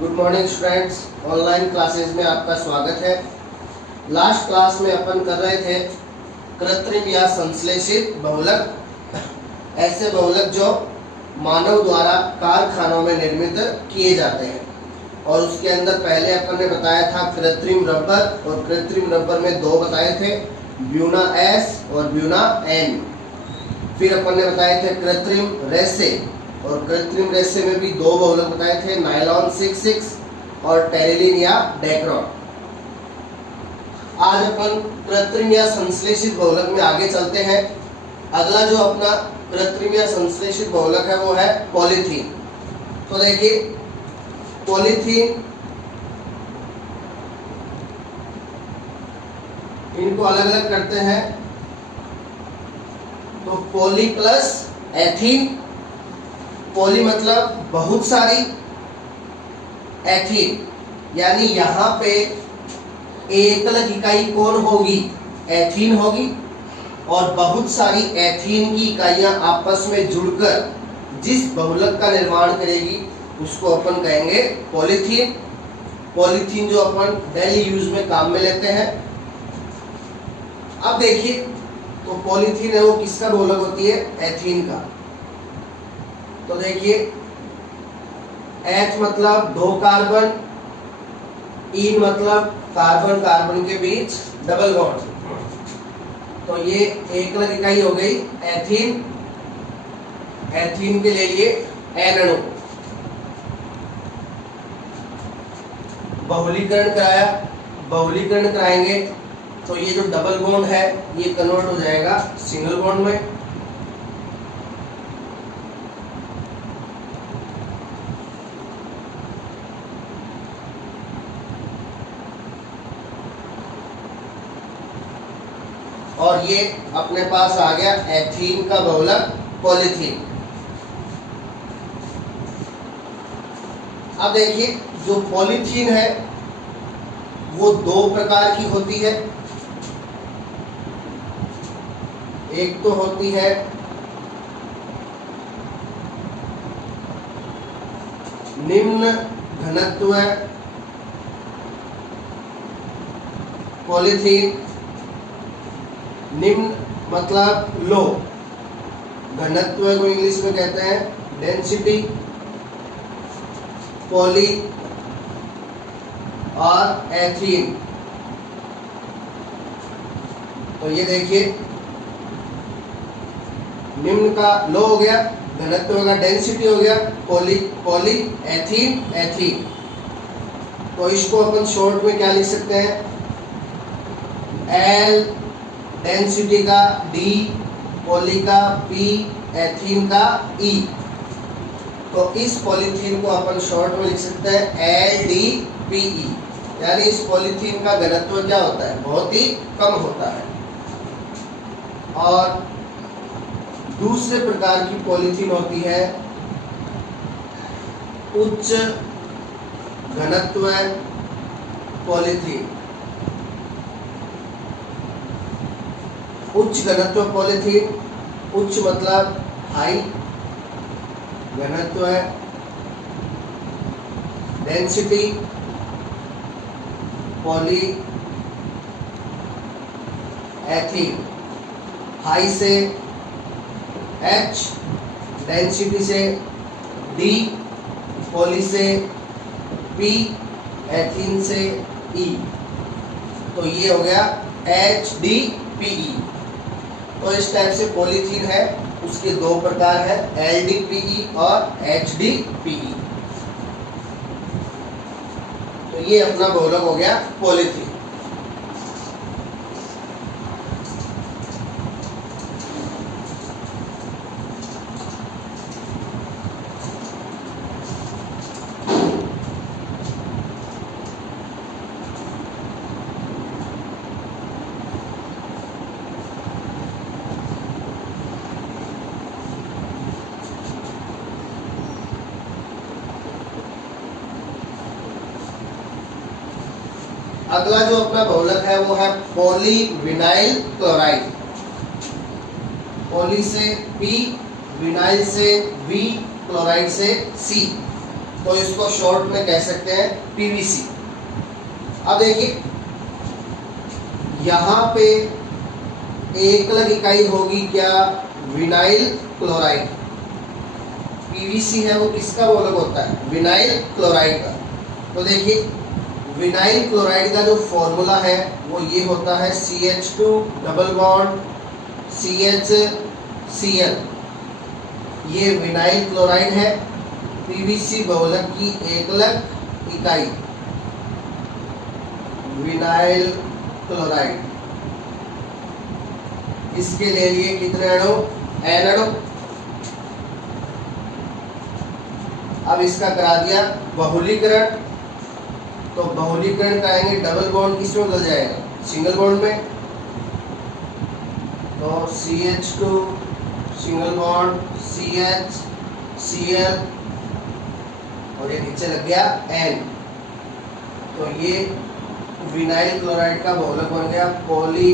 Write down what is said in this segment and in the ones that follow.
Good morning students, online classes में आपका स्वागत है। लास्ट क्लास में अपन कर रहे थे कृत्रिम या संश्लेषित बहुलक, ऐसे बहुलक जो मानव द्वारा कारखानों में निर्मित किए जाते हैं। और उसके अंदर पहले अपन ने बताया था कृत्रिम रबर, और कृत्रिम रबर में दो बताए थे, ब्यूना एस और ब्यूना एन। फिर अपन ने बताए थे कृत्रिम रेसे, और कृत्रिम रेसे में भी दो बहुलक बताए थे, नायलॉन 66 और टेरिलिन या डेक्रॉन। आज अपन कृत्रिम या संश्लेषित बहुलक में आगे चलते हैं। अगला जो अपना कृत्रिम या संश्लेषित बहुलक है वो है पॉलीथीन। तो देखिए, पॉलीथीन इनको अलग अलग करते हैं। तो पॉली प्लस एथीन, पॉली मतलब बहुत सारी, एथीन यानी यहाँ पे एकल इकाई कौन होगी, एथीन होगी, और बहुत सारी एथीन की इकाइयां आपस में जुड़कर जिस बहुलक का निर्माण करेगी उसको अपन कहेंगे पॉलीथीन। पॉलीथीन जो अपन डेली यूज में काम में लेते हैं। अब देखिए, तो पॉलीथीन है वो किसका बहुलक होती है, एथीन का। तो देखिए, एच मतलब दो कार्बन, इन मतलब कार्बन कार्बन के बीच डबल बॉन्ड। तो ये एकल इकाई हो गई एथीन। एथीन के ले लिए एन अणु। बहुलीकरण कराया, बहुलीकरण कराएंगे तो ये जो डबल बॉन्ड है ये कन्वर्ट हो जाएगा सिंगल बॉन्ड में। और ये अपने पास आ गया एथीन का बहुलक पॉलीथीन। अब देखिए, जो पॉलीथीन है वो दो प्रकार की होती है। एक तो होती है निम्न घनत्व पॉलीथीन। निम्न मतलब लो, घनत्व को इंग्लिश में कहते हैं डेंसिटी, पॉली और एथीन। तो ये देखिए, निम्न का लो हो गया, घनत्व का डेंसिटी हो गया, पॉली पॉली, एथीन एथीन। तो इसको अपन शॉर्ट में क्या लिख सकते हैं, एल डेंसिटी का डी, पॉली का पी, एथीन का ई। तो इस पॉलीथीन को अपन शॉर्ट में लिख सकते हैं एल डी पी ई। यानी इस पॉलीथीन का घनत्व क्या होता है, बहुत ही कम होता है। और दूसरे प्रकार की पॉलीथीन होती है उच्च घनत्व पॉलीथीन। उच्च घनत्व पॉलीथीन, उच्च मतलब हाई, घनत्व डेंसिटी पॉली एथीन। हाई से H, डेंसिटी से D, पॉली से P, एथीन से E। तो ये हो गया HDPE। तो इस टाइप से पॉलीथीन है, उसके दो प्रकार है, LDPE और HDPE। तो ये अपना बहुलक हो गया पॉलीथीन। अगला जो अपना बहुलक है वो है पॉलीविनाइल क्लोराइड। पॉली से P, विनाइल से V, क्लोराइड से C। तो इसको शॉर्ट में कह सकते हैं पीवीसी। अब देखिए यहाँ पे एक अलग इकाई होगी क्या, विनाइल क्लोराइड। पीवीसी है वो किसका बोलक होता है, विनाइल क्लोराइड का। तो देखिए विनाइल क्लोराइड का जो फॉर्मूला है वो ये होता है CH2 डबल बॉन्ड CHCl। ये विनाइल क्लोराइड है, पीवीसी बहुलक की एकलक इकाई विनाइल क्लोराइड। इसके ले लिए कितने अणु, N अणु। अब इसका करा दिया बहुलीकरण, तो बहुलीकरण कराएंगे, डबल बॉन्ड किसमें बदल जाएगा, सिंगल बॉन्ड में। तो CH2 सिंगल बॉन्ड CHCl और ये नीचे लग गया N। तो ये विनाइल क्लोराइड का बहुलक बन गया पॉली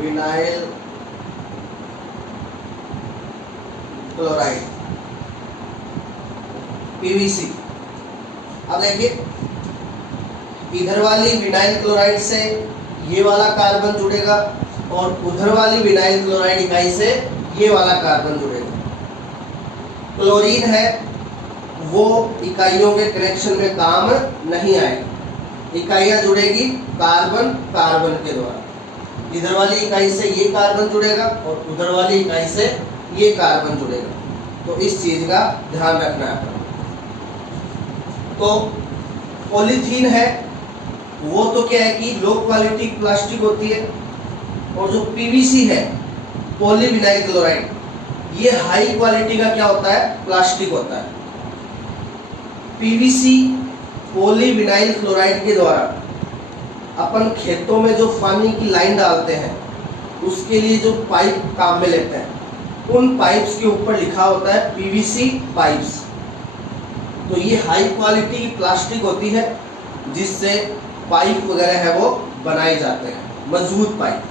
विनाइल क्लोराइड पीवीसी। अब देखिए इधर वाली विनाइल क्लोराइड से ये वाला कार्बन जुड़ेगा और उधर वाली विनाइल क्लोराइड इकाई से ये वाला कार्बन जुड़ेगा। क्लोरीन है वो इकाइयों के कनेक्शन में काम नहीं आएगा, इकाइयां जुड़ेगी कार्बन कार्बन के द्वारा। इधर वाली इकाई से ये कार्बन जुड़ेगा और उधर वाली इकाई से ये कार्बन जुड़ेगा। तो इस चीज का ध्यान रखना है। तो पॉलीथीन है वो तो क्या है कि लो क्वालिटी प्लास्टिक होती है, और जो पीवीसी है पॉलीविनाइल क्लोराइड ये हाई क्वालिटी का क्या होता है, प्लास्टिक होता है। पीवीसी पॉलीविनाइल क्लोराइड के द्वारा अपन खेतों में जो पानी की लाइन डालते हैं उसके लिए जो पाइप काम में लेते हैं, उन पाइप्स के ऊपर लिखा होता है पीवीसी पाइप्स। तो ये हाई क्वालिटी की प्लास्टिक होती है जिससे पाइप वगैरह है वो बनाए जाते हैं, मजबूत पाइप।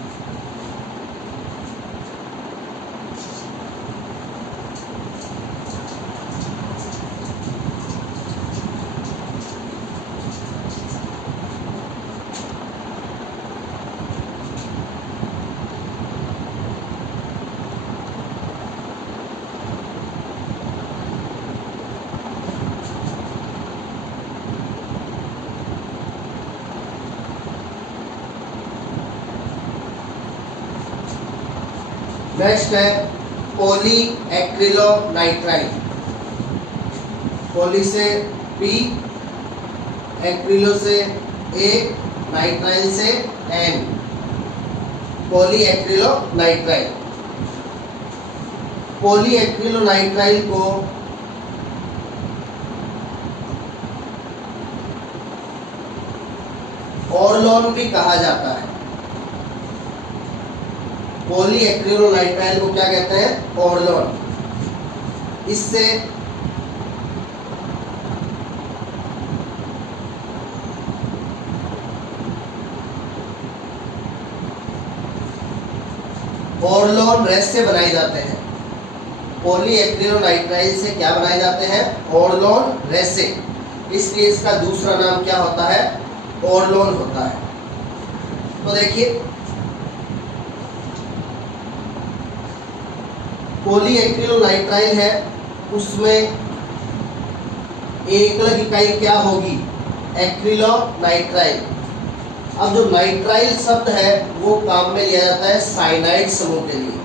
नेक्स्ट है पॉली एक्रिलोनाइट्राइल। पॉली से P, एक्रिलो से A, नाइट्राइल से N। Poly acrylonitrile. Poly acrylonitrile को ऑरलोन भी कहा जाता है। पॉली एक्रिलोनाइट्राइल को क्या कहते हैं, ऑरलोन। इससे ऑरलोन रेसे बनाए जाते हैं। पॉली एक्रिलोनाइट्राइल से क्या बनाए जाते हैं, ऑरलोन रेसे। इसलिए इसका दूसरा नाम क्या होता है, ऑरलोन होता है। तो देखिए पॉली एक्रिलोनाइट्राइल है उसमें एक अलग इकाई क्या होगी, एक्रिलोनाइट्राइल। अब जो नाइट्राइल शब्द है वो काम में लिया जाता है साइनाइड समूह के लिए,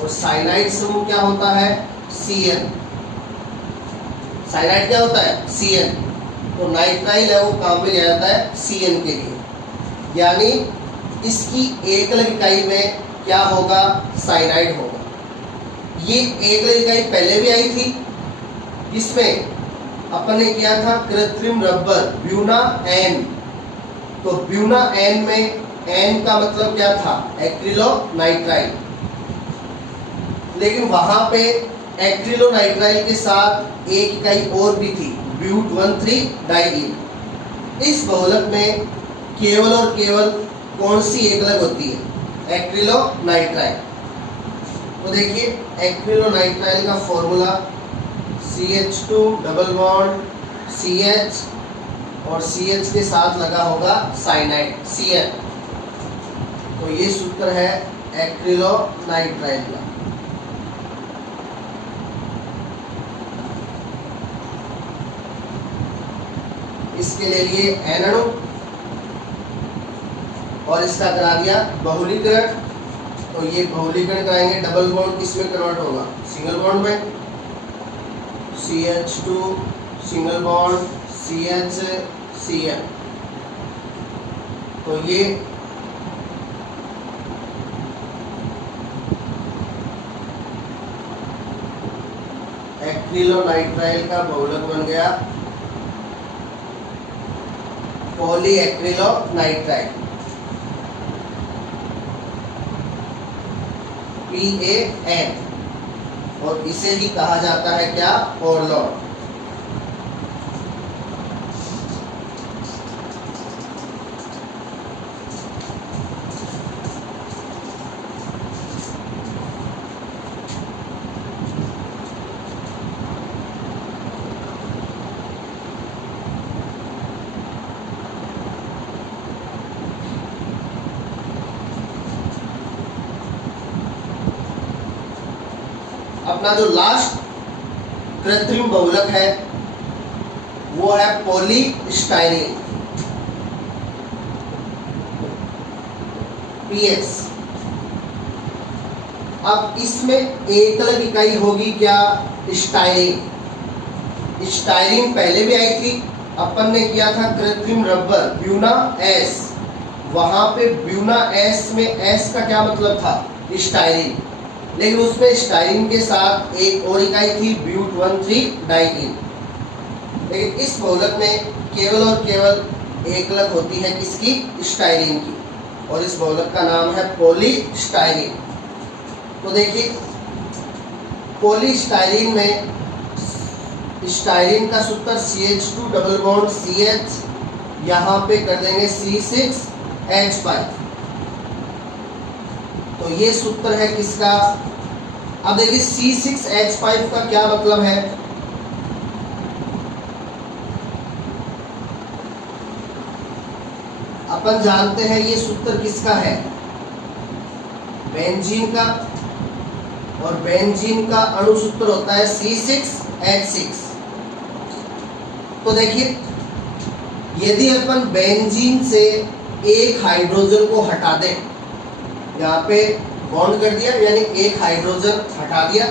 और साइनाइड समूह क्या होता है, Cn। साइनाइड क्या होता है, Cn। तो नाइट्राइल है वो काम में लिया जाता है Cn के लिए, यानी इसकी एक अलग इकाई में क्या होगा, साइनाइड होगा। ये एक अलग इकाई पहले भी आई थी, इसमें अपन ने किया था कृत्रिम रबर ब्यूना एन। तो ब्यूना एन में एन का मतलब क्या था, एक्रिलोनाइट्राइल। लेकिन वहां पे एक्रिलोनाइट्राइल के साथ एक इकाई और भी थी, ब्यूट 1,3 डाइईन। इस बहुलक में केवल और केवल कौन सी एक अलग होती है, एक्रिलोनाइट्राइल। तो देखिए एक्रिलोनाइट्राइल का formula CH2 double bond CH और CH के साथ लगा होगा साइनाइड Cl। तो ये सूत्र है एक्रिलोनाइट्राइल का। इसके ले लिए N अणु और इसका करा दिया बहुलीकरण। तो ये बहुलीकरण कराएंगे, डबल बॉन्ड किसमें कन्वर्ट होगा, सिंगल बॉन्ड में। CH2 single bond CH Cl। तो ये एक्रिलोनाइट्राइल का बहुलक बन गया पॉलीएक्रिलोनाइट्राइल PAN, और इसे ही कहा जाता है क्या, पोरलॉन। अपना जो लास्ट कृत्रिम बहुलक है वो है पॉलीस्टाइरीन PS। अब इसमें एकल इकाई होगी क्या, स्टाइरीन। स्टाइरीन पहले भी आई थी, अपन ने किया था कृत्रिम रबर ब्यूना S, वहां पे ब्यूना S में S का क्या मतलब था, स्टाइरीन। लेकिन उसमें स्टाइरीन के साथ एक और इकाई थी ब्यूट-1,3 डाइईन। लेकिन इस बहुलक में केवल और केवल एकलक होती है किसकी, स्टाइरीन की, और इस बहुलक का नाम है पॉलीस्टाइरीन। तो देखिए पॉलीस्टाइरीन में स्टाइरीन का सूत्र CH2 डबल बॉन्ड CH, यहाँ पे कर देंगे C6H5। तो ये सूत्र है किसका। अब देखिए C6H5 का क्या मतलब है, अपन जानते हैं ये सूत्र किसका है, बेंजीन का, और बेंजीन का अणु सूत्र होता है C6H6। तो देखिए यदि अपन बेंजीन से एक हाइड्रोजन को हटा दें, यहाँ पे बॉन्ड कर दिया यानी एक हाइड्रोजन हटा दिया,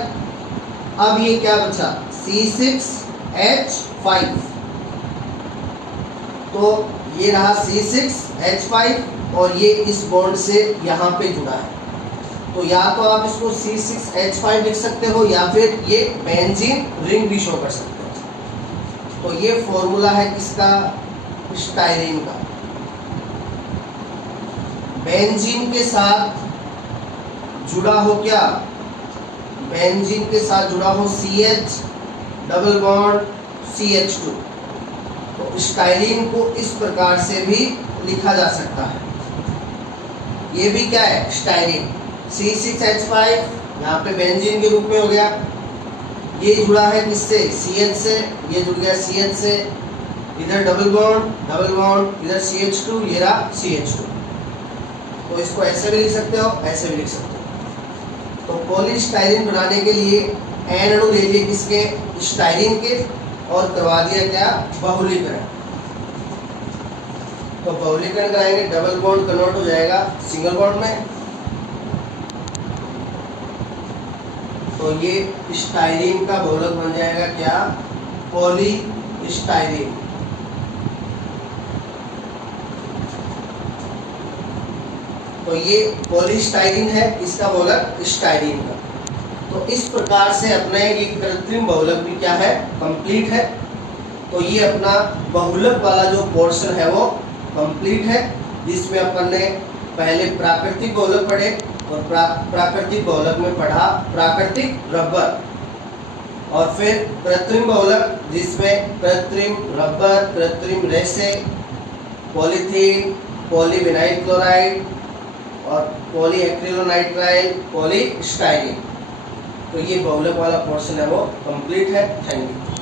अब ये क्या बचा, C6H5। तो ये रहा C6H5 और ये इस बॉन्ड से यहाँ पे जुड़ा है। तो या तो आप इसको C6H5 लिख सकते हो या फिर ये बेंजीन रिंग भी शो कर सकते हो। तो ये फॉर्मूला है किसका, स्टाइरीन का। बेंजीन के साथ जुड़ा हो क्या, बेंजीन के साथ जुड़ा हो CH डबल बॉन्ड CH2। तो स्टाइरीन को इस प्रकार से भी लिखा जा सकता है। ये भी क्या है, स्टाइरीन। C6H5 यहाँ पे बेंजीन के रूप में हो गया, ये जुड़ा है किससे, CH से, ये जुड़ गया CH से, इधर डबल बॉन्ड, इधर CH2, ये रहा CH2। तो इसको ऐसे भी लिख सकते हो, ऐसे भी लिख सकते हो। तो पॉलीस्टाइरीन बनाने के लिए N अणु ले लिए किसके, स्टाइरीन के, और करवा दिया क्या, बहुलीकरण। तो बहुलीकरण कराएंगे, डबल बॉन्ड कन्वर्ट हो जाएगा सिंगल बॉन्ड में। तो ये स्टाइरीन का बहुलक बन जाएगा क्या, पॉलीस्टाइरीन। तो ये पॉलीस्टाइरीन है, इसका बहुलक स्टाइरीन का। तो इस प्रकार से अपने ये कृत्रिम बहुलक भी क्या है, कंप्लीट है। तो ये अपना बहुलक वाला जो पोर्शन है वो कंप्लीट है, जिसमें अपन ने पहले प्राकृतिक बहुलक पढ़े और प्राकृतिक बहुलक में पढ़ा प्राकृतिक रबर, और फिर कृत्रिम बहुलक जिसमें कृत्रिम रबर, कृत्रिम रेसे, पॉलीथीन, पॉलीविनाइल क्लोराइड और पॉलीएक्रिलोनाइट्राइल, पॉलीस्टाइरीन। तो ये बहुलक वाला पोर्शन है वो कंप्लीट है। Thank you.